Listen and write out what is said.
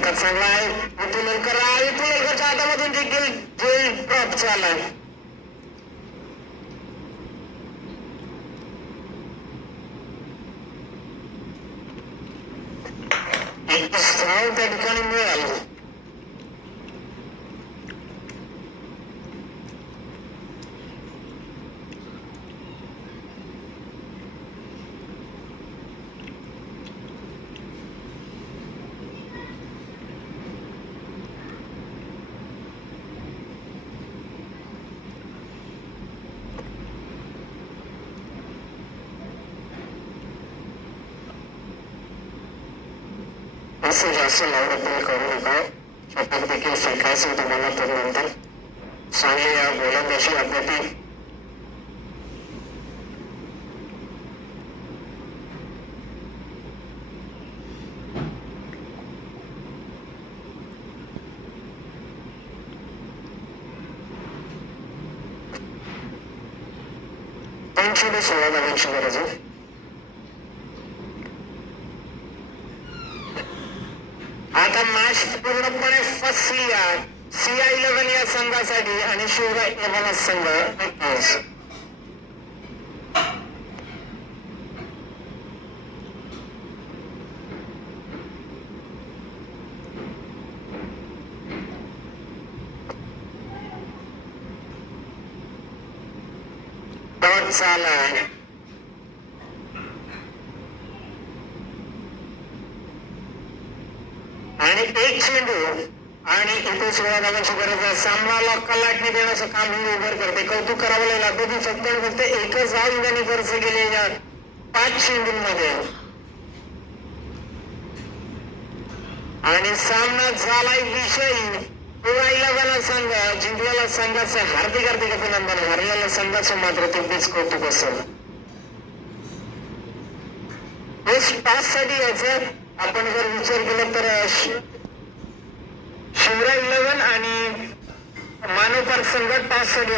फटका चांगला आहे. विपुलकरच्या हातामधून देखील झेल ड्रॉप झाला. एक धाव त्या ठिकाणी मिळाला. असं जास्त लावडपणे करू नका. शतक देखील फेकायचं तुम्हाला तर नंतर चांगली या गोलंदाजी अपडेटी. दोनशे 16 धावांची गरज आहे. आता मॅच पूर्णपणे फसली CI11 या संघासाठी आणि शिवराय 11 संघ. डॉट झाला आणि एक चेंडू आणि इथे 16 धावांची गरज आहे. सामनाला कलाटणी देण्याचं काम ही उभर करते. कौतुक करावं लागतं की फक्त एकच धाव इंडियाने खर्च केलेल्या 5 चेंडूंमध्ये आणि सामना झालाय विषयी. शिवराय संघ जिंकलेल्या संघाचे हार्दिक अभिनंदन. हरलेल्या संघाचं मात्र तेवढेच कौतुक असेल. टॉस साठी याचं आपण जर विचार केला तर शिवराय 11 आणि मानव पार्क संघ टॉस साठी